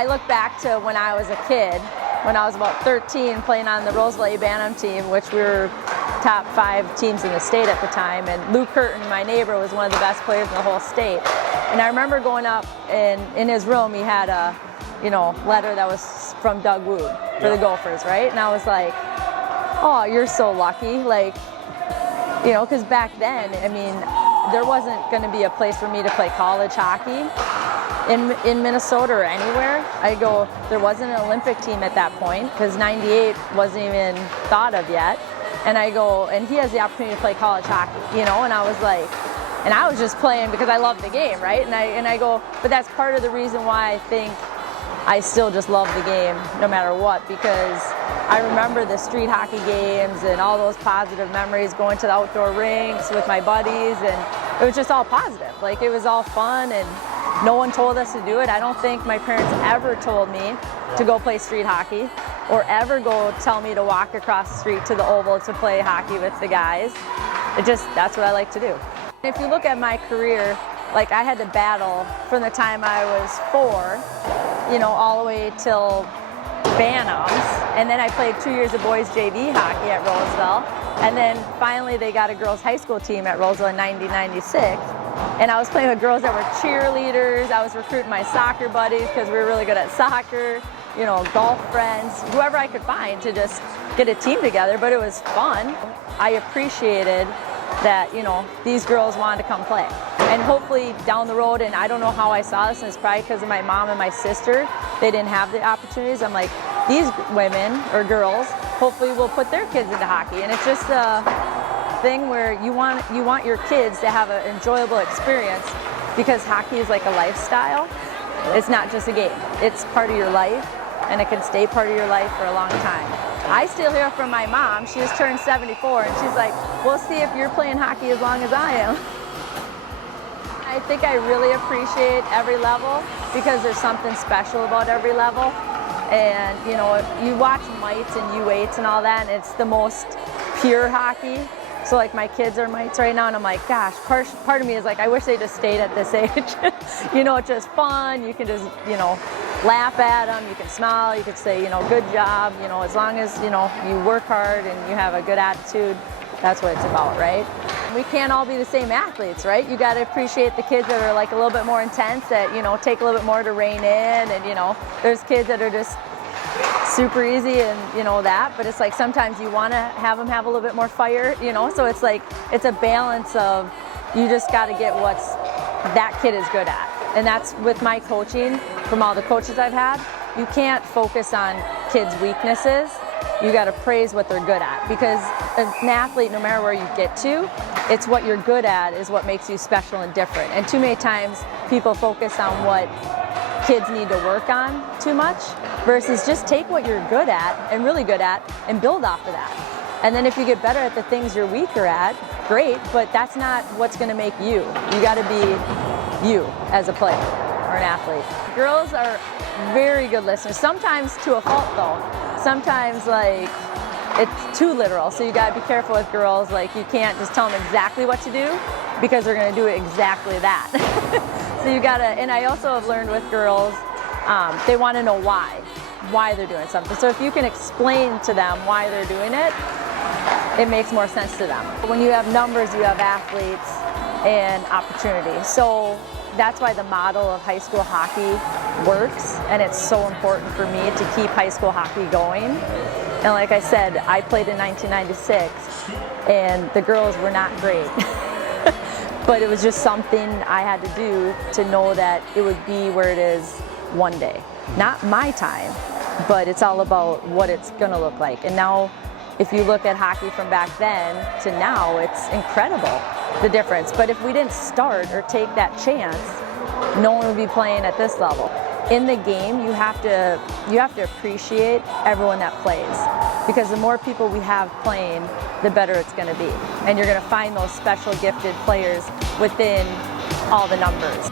I look back to when I was a kid, when I was about 13, playing on the Roseville A-Bantam team, which we were top 5 teams in the state at the time, and Lou Curtin, my neighbor, was one of the best players in the whole state. And I remember going up, and in his room he had a, letter that was from Doug Wood for the Gophers, right? And I was like, oh, you're so lucky, like, because back then, I mean, there wasn't going to be a place for me to play college hockey in Minnesota or anywhere. There wasn't an Olympic team at that point, because '98 wasn't even thought of yet. And and he has the opportunity to play college hockey, and I was like, and I was just playing because I loved the game, right? And I go, but that's part of the reason why I think I still just love the game no matter what, because I remember the street hockey games and all those positive memories, going to the outdoor rinks with my buddies, and it was just all positive. Like, it was all fun, and no one told us to do it. I don't think my parents ever told me to go play street hockey or ever go tell me to walk across the street to the Oval to play hockey with the guys. That's what I like to do. If you look at my career, like, I had to battle from the time I was 4, all the way till Bantams, and then I played 2 years of boys JV hockey at Roseville, and then finally they got a girls high school team at Roseville in 1996, and I was playing with girls that were cheerleaders. I was recruiting my soccer buddies because we were really good at soccer, golf friends, whoever I could find to just get a team together, but it was fun. I appreciated that, these girls wanted to come play. And hopefully down the road, and I don't know how I saw this, and it's probably because of my mom and my sister, they didn't have the opportunities. I'm like, these women or girls hopefully will put their kids into hockey. And it's just a thing where you want your kids to have an enjoyable experience, because hockey is like a lifestyle. It's not just a game. It's part of your life, and it can stay part of your life for a long time. I still hear from my mom. She just turned 74, and she's like, we'll see if you're playing hockey as long as I am. I think I really appreciate every level, because there's something special about every level. And you watch mites and U8s and all that, and it's the most pure hockey. So like, my kids are mites right now, and I'm like, gosh, part of me is like, I wish they just stayed at this age. It's just fun. You can just, laugh at them, you can smile, you can say, good job, as long as, you work hard and you have a good attitude, that's what it's about, right? We can't all be the same athletes, right? You got to appreciate the kids that are like a little bit more intense, that, take a little bit more to rein in, and, there's kids that are just super easy and, that, but it's like, sometimes you want to have them have a little bit more fire, so it's like, it's a balance of, you just got to get what's that kid is good at. And that's with my coaching, from all the coaches I've had, you can't focus on kids' weaknesses. You got to praise what they're good at, because an athlete, no matter where you get to, it's what you're good at is what makes you special and different. And too many times people focus on what kids need to work on too much, versus just take what you're good at and really good at and build off of that. And then if you get better at the things you're weaker at, great, but that's not what's going to make you. You got to be you as a player or an athlete. Girls are very good listeners, sometimes to a fault though. Sometimes, like, it's too literal, so you got to be careful with girls. Like, you can't just tell them exactly what to do, because they're going to do exactly that. So you got to, and I also have learned with girls, they want to know why they're doing something. So if you can explain to them why they're doing it, it makes more sense to them. When you have numbers, you have athletes and opportunity. So that's why the model of high school hockey works, and it's so important for me to keep high school hockey going. And like I said, I played in 1996, and the girls were not great. But it was just something I had to do to know that it would be where it is one day. Not my time, but it's all about what it's gonna look like. And now, if you look at hockey from back then to now, it's incredible, the difference. But if we didn't start or take that chance, no one would be playing at this level. In the game, you have to appreciate everyone that plays, because the more people we have playing, the better it's going to be. And you're going to find those special gifted players within all the numbers.